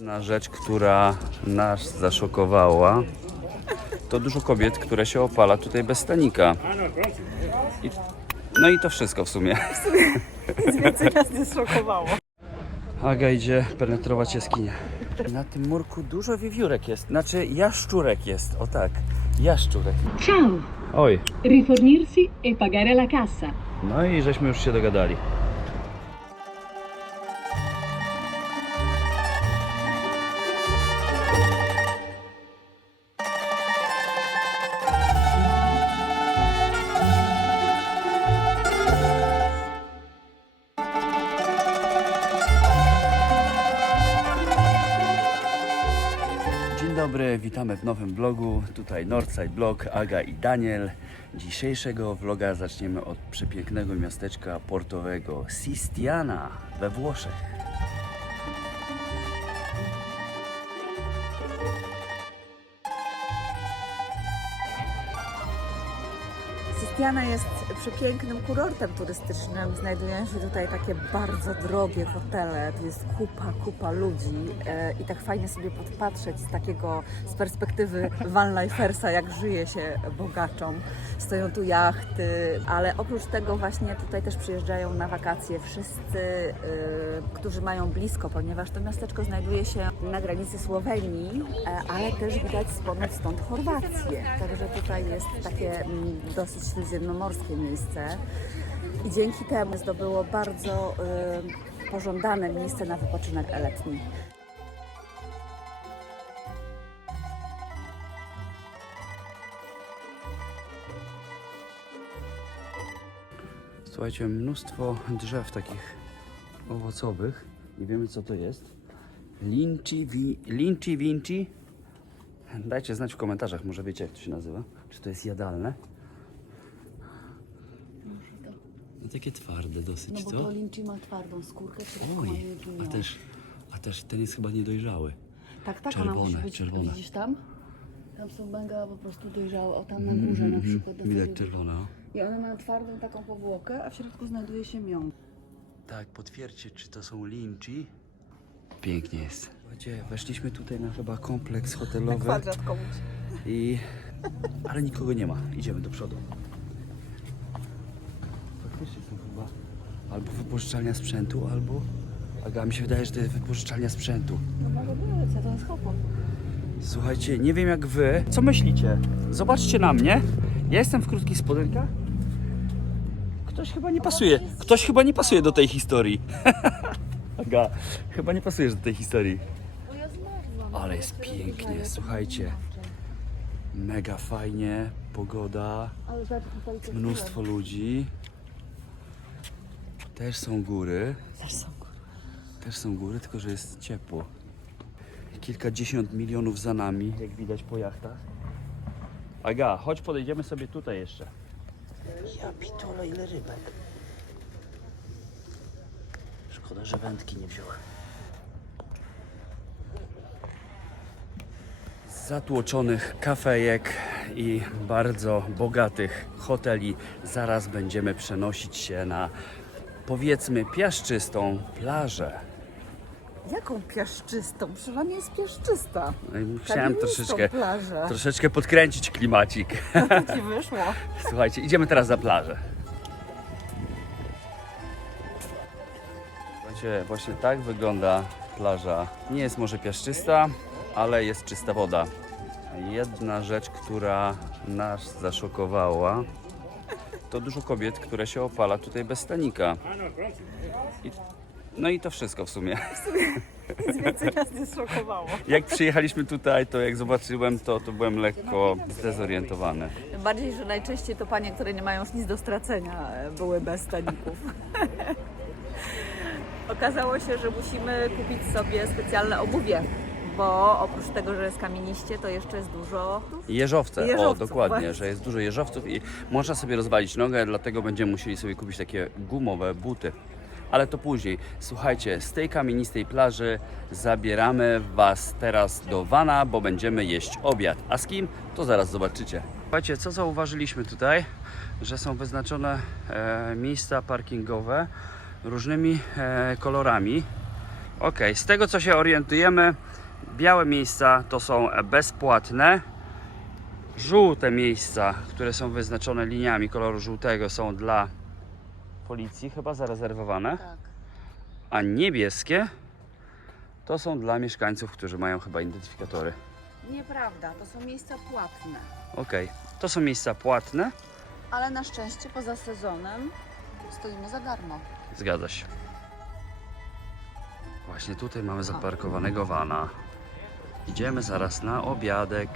Na rzecz, która nas zaszokowała, to dużo kobiet, które się opala tutaj bez stanika. I, no i to wszystko w sumie. Nic więcej nas nie zszokowało. Aga idzie penetrować jaskinię. Na tym murku dużo wiewiórek jest, znaczy jaszczurek jest, o tak, jaszczurek. Ciao, Oj, rifornirsi e pagare alla cassa. no i żeśmy już się dogadali. Dobry, witamy w nowym vlogu. Tutaj Northside Vlog, Aga i Daniel. Dzisiejszego vloga zaczniemy od przepięknego miasteczka portowego Sistiana we Włoszech. Sistiana jest przepięknym kurortem turystycznym. Znajdują się tutaj takie bardzo drogie hotele. Tu jest kupa, kupa ludzi e, i tak fajnie sobie podpatrzeć z takiego, z perspektywy van lifersa, jak żyje się bogaczom. Stoją tu jachty, ale oprócz tego właśnie tutaj też przyjeżdżają na wakacje wszyscy, e, którzy mają blisko, ponieważ to miasteczko znajduje się na granicy Słowenii, e, ale też widać ponoć stąd Chorwację. Także tutaj jest takie mm, dosyć śródziemnomorskie miejsce i dzięki temu zdobyło bardzo y, pożądane miejsce na wypoczynek letni. Słuchajcie, mnóstwo drzew takich owocowych. Nie wiemy co to jest. Linci, vi, linci vinci. Dajcie znać w komentarzach, może wiecie jak to się nazywa. Czy to jest jadalne? No takie twarde dosyć, co? linci ma twardą skórkę, Oj, a też, a też ten jest chyba niedojrzały. Tak, tak, czerwone, ona musi być, czerwone. widzisz tam? Tam są mega po prostu dojrzałe, o tam na górze na przykład. Mhm, Widać czerwona. I one mają twardą taką powłokę, a w środku znajduje się miąd. Tak, potwierdźcie, czy to są linci. Pięknie jest. Słuchajcie, weszliśmy tutaj na chyba kompleks hotelowy. komuś. I... Ale nikogo nie ma. Idziemy do przodu. Faktycznie są chyba albo wypożyczalnia sprzętu, albo... Aga, mi się wydaje, że to jest wypożyczalnia sprzętu. No może być, a to jest chłopak. Słuchajcie, nie wiem jak wy. Co myślicie? Zobaczcie na mnie. Ja jestem w krótkich spodenkach. Ktoś chyba nie pasuje. Ktoś chyba nie pasuje do tej historii. Aga, chyba nie pasujesz do tej historii. Ja. Ale jest pięknie, słuchajcie. Mega fajnie, pogoda, mnóstwo ludzi. Też są góry. Też są góry. Też są góry, tylko że jest ciepło. Kilkadziesiąt milionów za nami, jak widać po jachtach. Aga, chodź podejdziemy sobie tutaj jeszcze. Ja pitole, ile rybek. Szkoda, że wędki nie wziąłem. zatłoczonych kafejek i bardzo bogatych hoteli zaraz będziemy przenosić się na powiedzmy piaszczystą plażę. Jaką piaszczystą? Przecież ona nie jest piaszczysta. No i Chciałem troszeczkę, plażę. troszeczkę podkręcić klimacik. Ci wyszło. Słuchajcie, idziemy teraz za plażę. Słuchajcie, właśnie tak wygląda plaża. Nie jest może piaszczysta, ale jest czysta woda. Jedna rzecz, która nas zaszokowała, to dużo kobiet, które się opala tutaj bez stanika. I, no i to wszystko w sumie. Nic więcej nas nie zszokowało. Jak przyjechaliśmy tutaj, to jak zobaczyłem to, to byłem lekko zdezorientowany. Tym bardziej, że najczęściej to panie, które nie mają już nic do stracenia, e, były bez staników. Okazało się, że musimy kupić sobie specjalne obuwie, bo oprócz tego, że jest kamieniście, to jeszcze jest dużo Jeżowce, o Jeżowców, dokładnie, właśnie. że jest dużo jeżowców i można sobie rozwalić nogę, dlatego będziemy musieli sobie kupić takie gumowe buty. Ale to później. Słuchajcie, z tej kamienistej plaży zabieramy Was teraz do Wana, bo będziemy jeść obiad. A z kim? To zaraz zobaczycie. Słuchajcie, co zauważyliśmy tutaj? Że są wyznaczone e, miejsca parkingowe różnymi e, kolorami. Okej, z tego co się orientujemy, białe miejsca to są bezpłatne. Żółte miejsca, które są wyznaczone liniami koloru żółtego, są dla policji chyba zarezerwowane, Tak. a niebieskie to są dla mieszkańców, którzy mają chyba identyfikatory. Nieprawda, to są miejsca płatne. Okej, to są miejsca płatne, Ale na szczęście poza sezonem stoimy za darmo. zgadza się. Właśnie tutaj mamy zaparkowanego wana. Idziemy zaraz na obiadek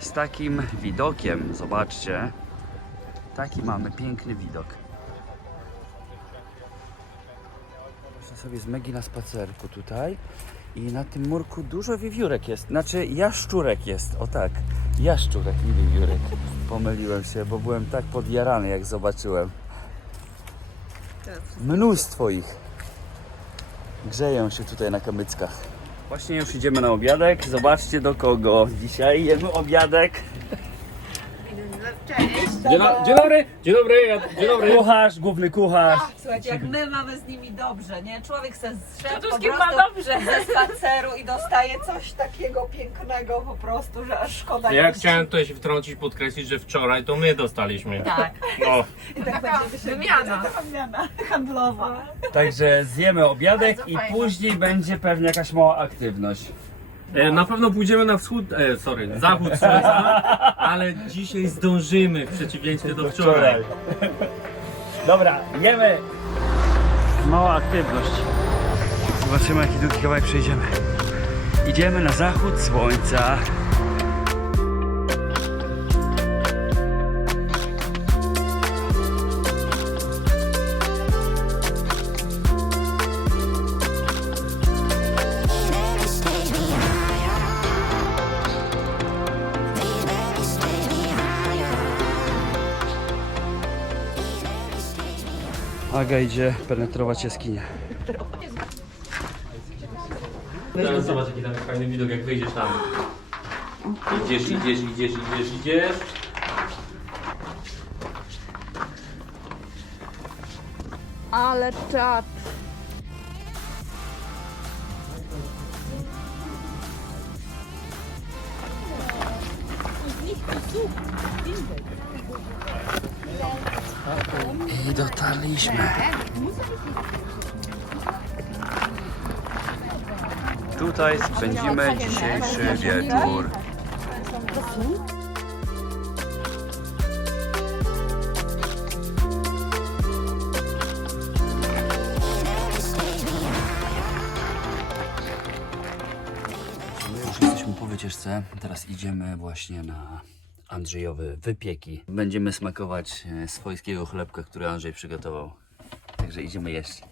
z takim widokiem. Zobaczcie, taki mamy piękny widok. Właśnie sobie z Megi na spacerku tutaj i na tym murku dużo wiewiórek jest. Znaczy jaszczurek jest, o tak. Jaszczurek, nie wiewiórek. Pomyliłem się, bo byłem tak podjarany jak zobaczyłem. Mnóstwo ich. Grzeją się tutaj na kamyckach. Właśnie już idziemy na obiadek. Zobaczcie do kogo. Dzisiaj jemy obiadek. Dzień, do- dzień dobry, dzień dobry, ja, dzień dobry. Kucharz, główny kucharz. Słuchajcie, jak my mamy z nimi dobrze, nie? Człowiek se zszedł po Tutuskiem prostu ma dobrze. ze spaceru i dostaje coś takiego pięknego po prostu, że aż szkoda Ja iść. chciałem tutaj się wtrącić, podkreślić, że wczoraj to my dostaliśmy. Tak, No, i tak będzie się wymiana. Taka wymiana handlowa. Także zjemy obiadek Bardzo i później będzie pewnie jakaś mała aktywność. E, na pewno pójdziemy na wschód, e, sorry, zachód słońca, ale dzisiaj zdążymy w przeciwieństwie do wczoraj. Dobra, jemy. Mała aktywność. Zobaczymy jaki długi kawałek przejdziemy. Idziemy na zachód słońca. Aga idzie penetrować jaskinię. Teraz zobacz jaki tam fajny widok, jak wyjdziesz tam. Idziesz, idziesz, idziesz, idziesz, idziesz. Ale czad. Tutaj spędzimy dzisiejszy wieczór. Już jesteśmy po wycieczce. Teraz idziemy właśnie na Andrzejowe wypieki. Będziemy smakować e, swojskiego chlebka, który Andrzej przygotował. Także idziemy jeść.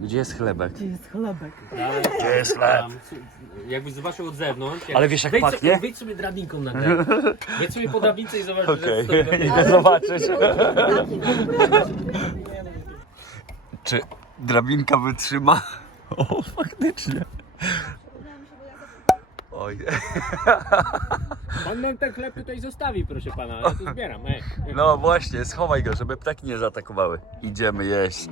Gdzie jest chlebek? Gdzie jest chlebek? Gdzie jest chleb? Jakbyś zobaczył od zewnątrz. Ale wiesz, jak wejdź, pachnie? So, wejdź sobie drabinką na grę. Wejdź sobie po drabince i zobacz, że stoi do Idę zobaczyć. Czy drabinka wytrzyma? O, faktycznie. Oj. Pan nam ten chleb tutaj zostawi, proszę pana, ja tu zbieram. Ej. No właśnie, schowaj go, żeby ptaki nie zaatakowały. Idziemy jeść.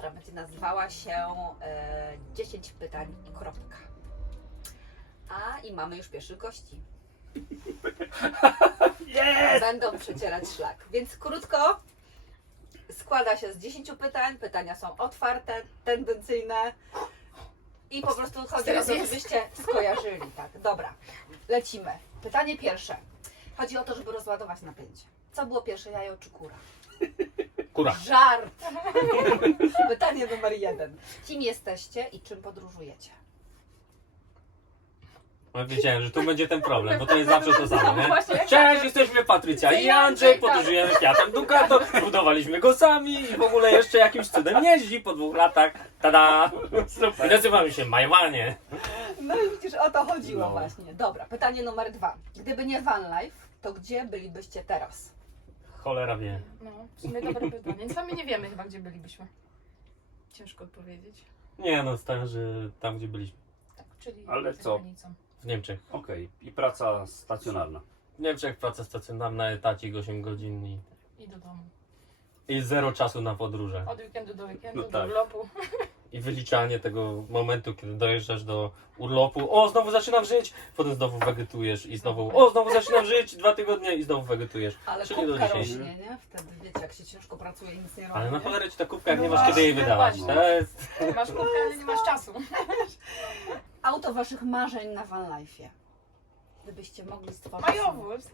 Która będzie nazywała się e, 10 pytań i kropka. A i mamy już pierwszych gości. Będą przecierać szlak. Więc krótko składa się z 10 pytań. Pytania są otwarte, tendencyjne. I po prostu chodzi o to, żebyście skojarzyli. Tak, dobra. Lecimy. Pytanie pierwsze. Chodzi o to, żeby rozładować napięcie. Co było pierwsze, jajo czy kura? Kura. Żart! Pytanie numer jeden. Kim jesteście i czym podróżujecie? No, wiedziałem, że tu będzie ten problem, bo to jest zawsze to samo, No nie? Cześć, jesteśmy Patrycja i Andrzej, podróżujemy Fiatem Ducato, budowaliśmy go sami i w ogóle jeszcze jakimś cudem jeździ po dwóch latach. Tada! I nazywamy się Majwanie. No i widzisz, o to chodziło No. właśnie. Dobra, pytanie numer dwa. Gdyby nie Van Life, to gdzie bylibyście teraz? Cholera wie. No, w sumie dobre pytanie. Sami nie wiemy chyba, gdzie bylibyśmy. Ciężko odpowiedzieć. Nie no, że tam gdzie byliśmy. Tak, czyli Ale za co? granicą. W Niemczech. Okej, i praca stacjonarna. W Niemczech praca stacjonarna, etacik 8 godzin i, I do domu. I zero czasu na podróże. Od weekendu do weekendu, No do tak. urlopu. I wyliczanie tego momentu, kiedy dojeżdżasz do urlopu. O, znowu zaczynam żyć! Potem znowu wegetujesz i znowu. O, znowu zaczynam żyć! Dwa tygodnie i znowu wegetujesz. Ale Czyli do kubka dzisiaj. rośnie, nie? Wtedy wiecie, jak się ciężko pracuje i nic nie robi. Ale na nie? cholerę ci ta kubka, jak No nie masz kiedy jej właśnie, wydawać. właśnie. To jest... Masz kubkę, ale nie masz czasu. Auto waszych marzeń na Van Life'ie. Gdybyście mogli stworzyć... Majowóz.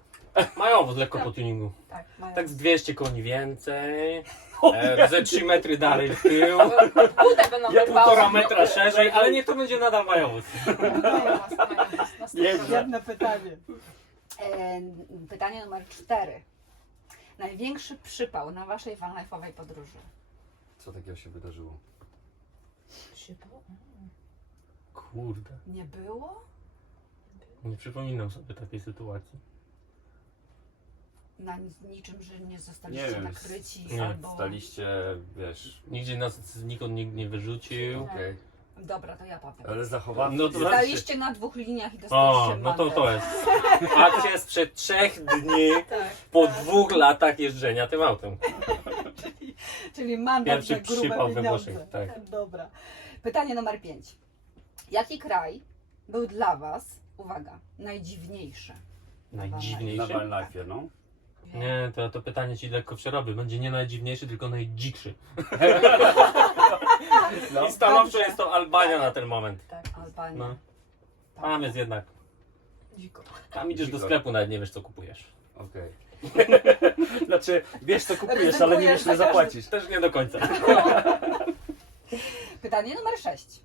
Majowóz lekko po tuningu. Tak. Tak z 200 koni więcej. E, ze 3 metry dalej w tył. Budę będą Ja półtora metra szerzej, ale niech to będzie nadal majowóz. Majowóz, majowóz, na 100%. Jedno pytanie. E, pytanie numer cztery. Największy przypał na waszej Van Life'owej podróży? Co takiego się wydarzyło? Przypał? Kurde. Nie było? Nie przypominam sobie takiej sytuacji. Na nic- niczym, że nie zostaliście Nie wiem, nakryci nie, albo... Staliście, wiesz, Nigdzie nas nikąd nikt nie wyrzucił. okej, Dobra, to ja powiem. ale zachowany. No to Staliście na dwóch liniach i dostaliście O, no to mandat. to jest. Akcja sprzed trzech dni Tak, po tak. dwóch latach jeżdżenia tym autem. Czyli mandat Pierwszy za grube przypał we pieniądze. Włoszech, tak. Dobra. Pytanie numer 5. Jaki kraj był dla Was, uwaga, najdziwniejszy? Na Najdziwniejszy? No. Nie, to, to pytanie ci lekko przerobię. Będzie nie najdziwniejszy, tylko najdzikszy. No. I stanowczo jest to Albania na ten moment. Tak, Albania. No. Tak. Tam jest jednak. dziko. Tam idziesz do sklepu, nawet nie wiesz co kupujesz. Okej. znaczy, wiesz co kupujesz, ale nie wiesz ile zapłacisz. Też nie do końca. Pytanie numer 6.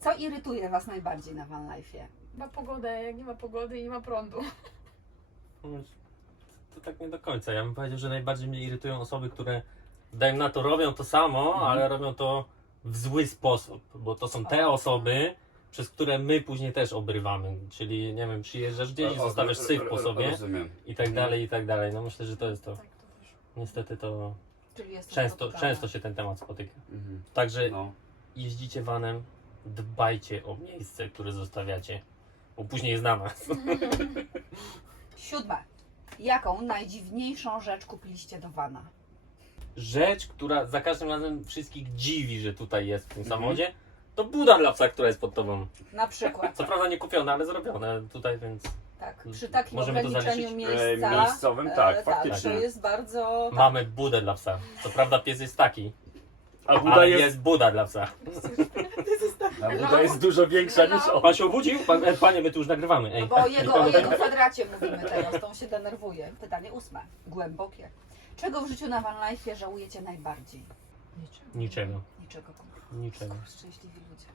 Co irytuje Was najbardziej na Van Life'ie? Ma pogodę, jak nie ma pogody i nie ma prądu. To tak nie do końca. Ja bym powiedział, że najbardziej mnie irytują osoby, które dajmy na to robią to samo, Mhm. ale robią to w zły sposób. Bo to są te osoby, przez które my później też obrywamy. Czyli nie wiem, przyjeżdżasz gdzieś i O, zostawiasz ro- syf ro- po sobie Rozumiem. i tak dalej, i tak dalej. No myślę, że to jest to. Tak, to. Niestety to Czyli często, często się ten temat spotyka. Mhm. Także No. jeździcie vanem, dbajcie o miejsce, które zostawiacie, bo później jest na nas. Siódme. Jaką najdziwniejszą rzecz kupiliście do Vana? Rzecz, która za każdym razem wszystkich dziwi, że tutaj jest w tym Mhm. samochodzie, to buda dla psa, która jest pod tobą. Na przykład. Co prawda nie kupione, ale zrobione tutaj, więc Tak, przy takim Możemy to ograniczeniu zaliczyć? miejsca. E, miejscowym, tak, faktycznie. To jest bardzo. mamy budę dla psa. Co prawda pies jest taki, A Buda ale jest, jest buda dla psa. a Buda jest dużo większa niż on. Pan się obudził? Pan, e, panie, my tu już nagrywamy. Ej. No bo o jego, o jego kwadracie mówimy teraz, to on się denerwuje. Pytanie ósme. Głębokie. Czego w życiu na Van Life'ie żałujecie najbardziej? Niczego, Niczego. niczego. Szczęśliwi ludzie.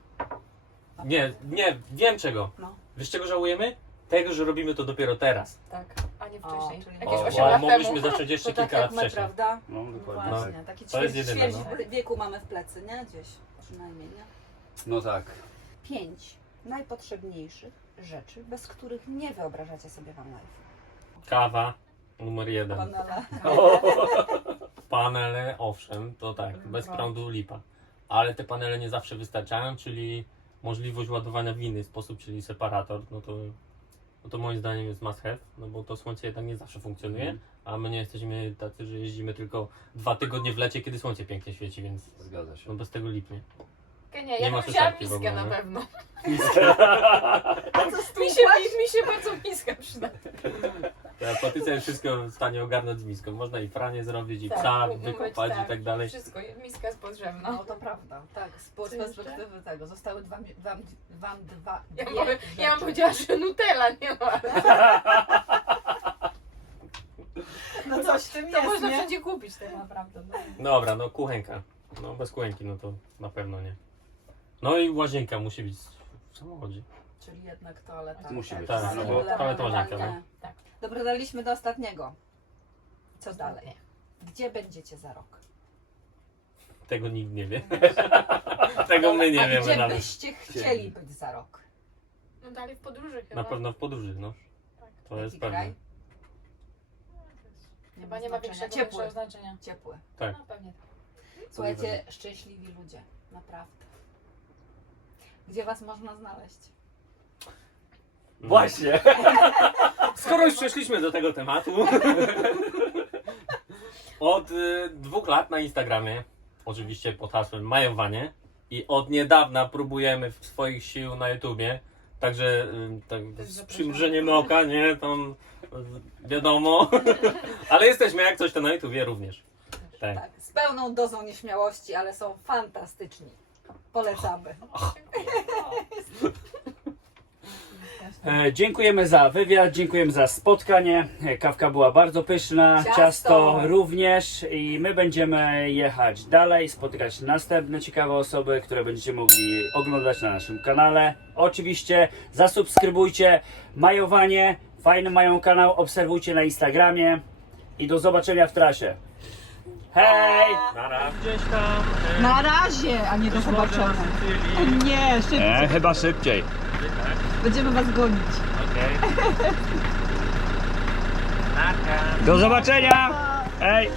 Nie, nie, wiem czego. No. Wiesz czego żałujemy? Tego, że robimy to dopiero teraz. Tak, a nie O, wcześniej. czyli- Jakieś O, 8 bo lat mogliśmy temu. zacząć jeszcze To tak kilka lat jak my, wcześniej. prawda? No, No dokładnie. właśnie, taki To jest ćwierć, jedyne, ćwierć wieku mamy w plecy, nie? Gdzieś przynajmniej, nie? No tak. Pięć najpotrzebniejszych rzeczy, bez których nie wyobrażacie sobie Van Life. Kawa numer jeden. Panele. Panele, owszem, to tak, bez prądu lipa. Ale te panele nie zawsze wystarczają, czyli możliwość ładowania w inny sposób, czyli separator, no to, no to moim zdaniem jest must have, no bo to słońce jednak nie zawsze funkcjonuje, Mhm. a my nie jesteśmy tacy, że jeździmy tylko dwa tygodnie w lecie, kiedy słońce pięknie świeci, więc Zgadza się. no bez tego lipnie. Nie, Nie ja ma bym wzięła suszarki w miskę ogóle, na nie? pewno. A co z Mi się, mi, mi się bardzo miska przyda. Patycja jest wszystko w stanie ogarnąć miską. Można i pranie zrobić, i Tak, psa umyć, wykopać i tak dalej. Wszystko, miska jest potrzebna. No to prawda, tak. Z Co jeszcze? perspektywy tego zostały dwa, mi- wam, wam dwa. Ja, dwie ja bym rzeczy. powiedziała, że Nutella nie ma. No coś w tym To jest, można nie? wszędzie kupić tak naprawdę. No. Dobra, no kuchenka. No bez kuchenki, no to na pewno nie. No i łazienka musi być w samochodzie. Czyli jednak toaleta. Musi być. Tak, no bo toaleta łazienka, no. Tak. Dobrnęliśmy do ostatniego. Co dalej? Gdzie będziecie za rok? Tego nikt nie wie. Tego my nie wiemy gdzie nawet. byście chcieli być za rok? No dalej w podróży chyba. Na pewno w podróży, no. Tak. To jest Jaki pewne. kraj? Chyba nie ma większego, Ciepły. większego znaczenia. Ciepły. Tak. No pewnie tak. Słuchajcie, szczęśliwi ludzie. Naprawdę. Gdzie was można znaleźć? No. Właśnie! Skoro już przeszliśmy do tego tematu. Od y, dwóch lat na Instagramie, oczywiście pod hasłem Majowanie. I od niedawna próbujemy swoich sił na YouTubie. Także y, tak, z zapraszamy. przymrużeniem oka, nie? Tam y, wiadomo. Ale jesteśmy jak coś to na YouTubie również. Tak. Tak, z pełną dozą nieśmiałości, ale są fantastyczni. Polecamy. E, dziękujemy za wywiad, dziękujemy za spotkanie. E, Kawka była bardzo pyszna, ciasto. Ciasto. również i my będziemy jechać dalej, spotykać następne ciekawe osoby, które będziecie mogli oglądać na naszym kanale. Oczywiście zasubskrybujcie Majowanie, fajny mają kanał, obserwujcie na Instagramie i do zobaczenia w trasie. Hej! Nara. Gdzieś tam. y, Na razie, a nie do zobaczenia. Nie, szybko. E, chyba szybciej. Będziemy was gonić. Okej. Do zobaczenia! Hej!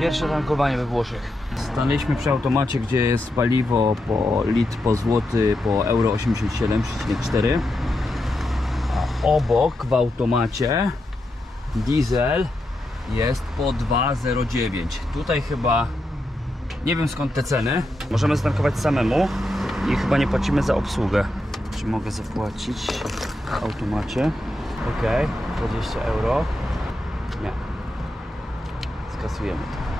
Pierwsze tankowanie we Włoszech. Stanęliśmy przy automacie, gdzie jest paliwo po litr, po złoty, po euro 87,4. A obok w automacie diesel jest po 2,09. Tutaj chyba nie wiem skąd te ceny. Możemy zatankować samemu i chyba nie płacimy za obsługę. Czy mogę zapłacić w automacie? Ok, 20 euro. Nie. Skasujemy to.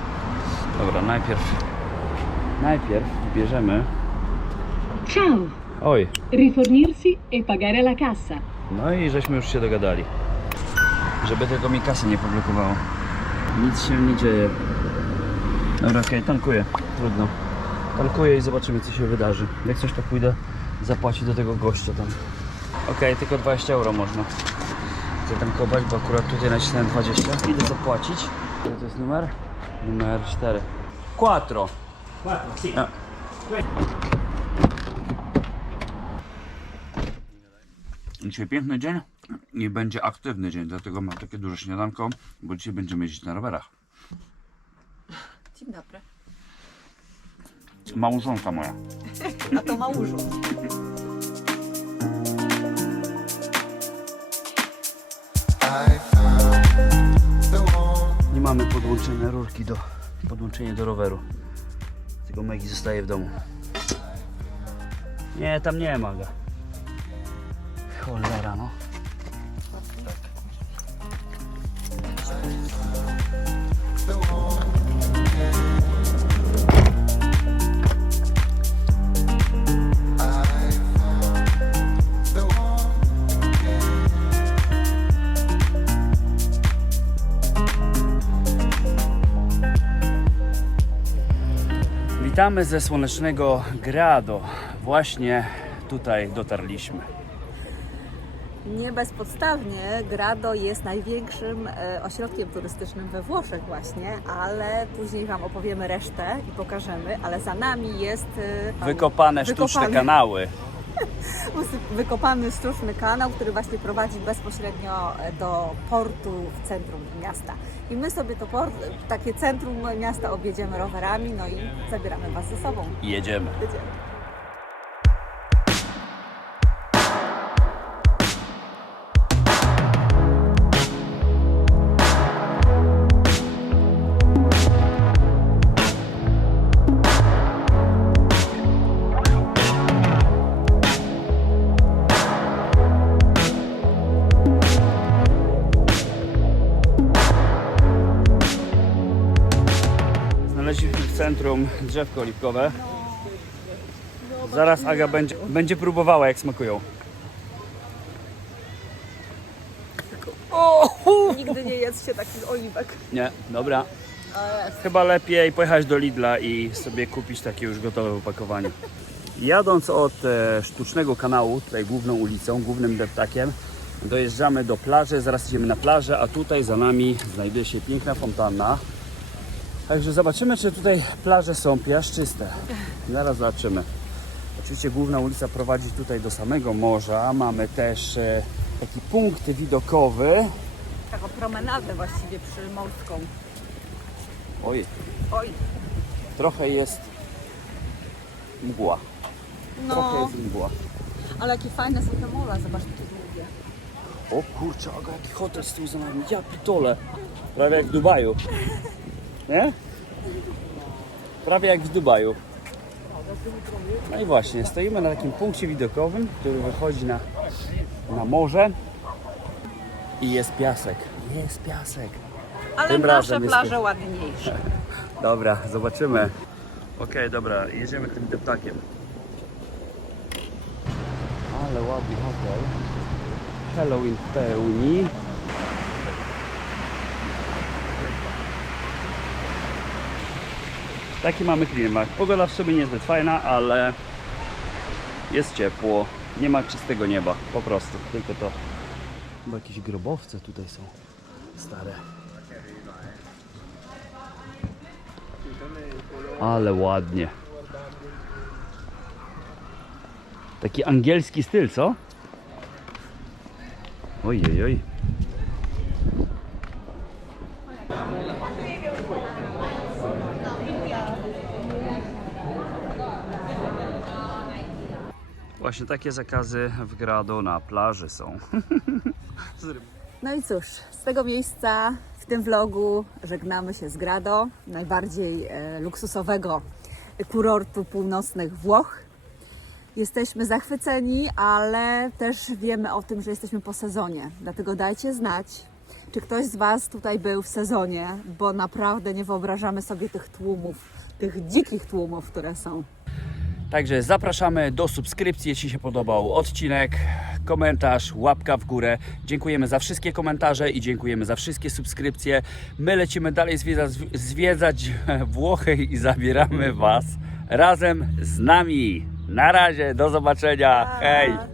Dobra, najpierw najpierw bierzemy. Ciao! Oj, Rifornirsi e pagare alla cassa. no i żeśmy już się dogadali. Żeby tylko mi kasy nie poblokowało. Nic się nie dzieje. Dobra, okej, tankuję. Trudno. Tankuję i zobaczymy co się wydarzy. Jak coś to pójdę zapłacić do tego gościa tam. Okej, tylko 20 euro można zatankować, bo akurat tutaj nacisnąłem 20. Idę zapłacić. To jest numer? Numer 4. Quattro. Ja. Dzisiaj piękny dzień i będzie aktywny dzień, dlatego mam takie duże śniadanko, bo dzisiaj będziemy jeździć na rowerach. Dzień dobry. Małżonka moja. A to małżu. Mamy podłączenia rurki do podłączenia do roweru. Tylko Megi zostaje w domu. Nie, tam nie ma. Cholera no. Witamy ze słonecznego Grado. Właśnie tutaj dotarliśmy. Nie bezpodstawnie Grado jest największym e, ośrodkiem turystycznym we Włoszech właśnie, ale później Wam opowiemy resztę i pokażemy, ale za nami jest e, Wykopane sztuczne kanały. wykopany sztuczny kanał, który właśnie prowadzi bezpośrednio e, do portu w centrum miasta. I my sobie to port, takie centrum miasta objedziemy rowerami, no i zabieramy Was ze sobą. Jedziemy. Jedziemy. Centrum drzewko oliwkowe. Zaraz Aga będzie, będzie próbowała jak smakują. Nigdy nie jedzcie takich oliwek. Nie, dobra. Chyba lepiej pojechać do Lidla i sobie kupić takie już gotowe opakowanie. Jadąc od e, sztucznego kanału, tutaj główną ulicą, głównym deptakiem, dojeżdżamy do plaży, zaraz idziemy na plażę, a tutaj za nami znajduje się piękna fontanna. Także zobaczymy, czy tutaj plaże są piaszczyste. Zaraz zobaczymy. Oczywiście główna ulica prowadzi tutaj do samego morza. Mamy też e, taki punkt widokowy. Taką promenadę właściwie przymorską. Oj, Oj, trochę jest mgła. Trochę no, jest mgła. ale jakie fajne są te mola, zobacz, jakie długie. O kurczę, aga, jaki hotel z tyłu za nami. Ja pitole. Prawie jak w Dubaju. Nie? Prawie jak w Dubaju. No i właśnie, stoimy na takim punkcie widokowym, który wychodzi na, na morze. I jest piasek. Jest piasek. Ale Tym nasze razem jest- plaże ładniejsze. Dobra, zobaczymy. Okej, dobra, jedziemy tym deptakiem. Ale ładny hotel. Halloween w pełni. Taki mamy klimat. Pogoda w sobie niezbyt fajna, ale jest ciepło. Nie ma czystego nieba, po prostu. Tylko to. Chyba jakieś grobowce tutaj są stare. Ale ładnie. Taki angielski styl, co? Ojej, oj. Właśnie takie zakazy w Grado na plaży są. No i cóż, z tego miejsca w tym vlogu żegnamy się z Grado, najbardziej e, luksusowego kurortu północnych Włoch. Jesteśmy zachwyceni, ale też wiemy o tym, że jesteśmy po sezonie. Dlatego dajcie znać, czy ktoś z Was tutaj był w sezonie, bo naprawdę nie wyobrażamy sobie tych tłumów, tych dzikich tłumów, które są. Także zapraszamy do subskrypcji, jeśli się podobał odcinek, komentarz, łapka w górę. Dziękujemy za wszystkie komentarze i dziękujemy za wszystkie subskrypcje. My lecimy dalej zwiedzać, zwiedzać Włochy i zabieramy Was razem z nami. Na razie, do zobaczenia. Hej!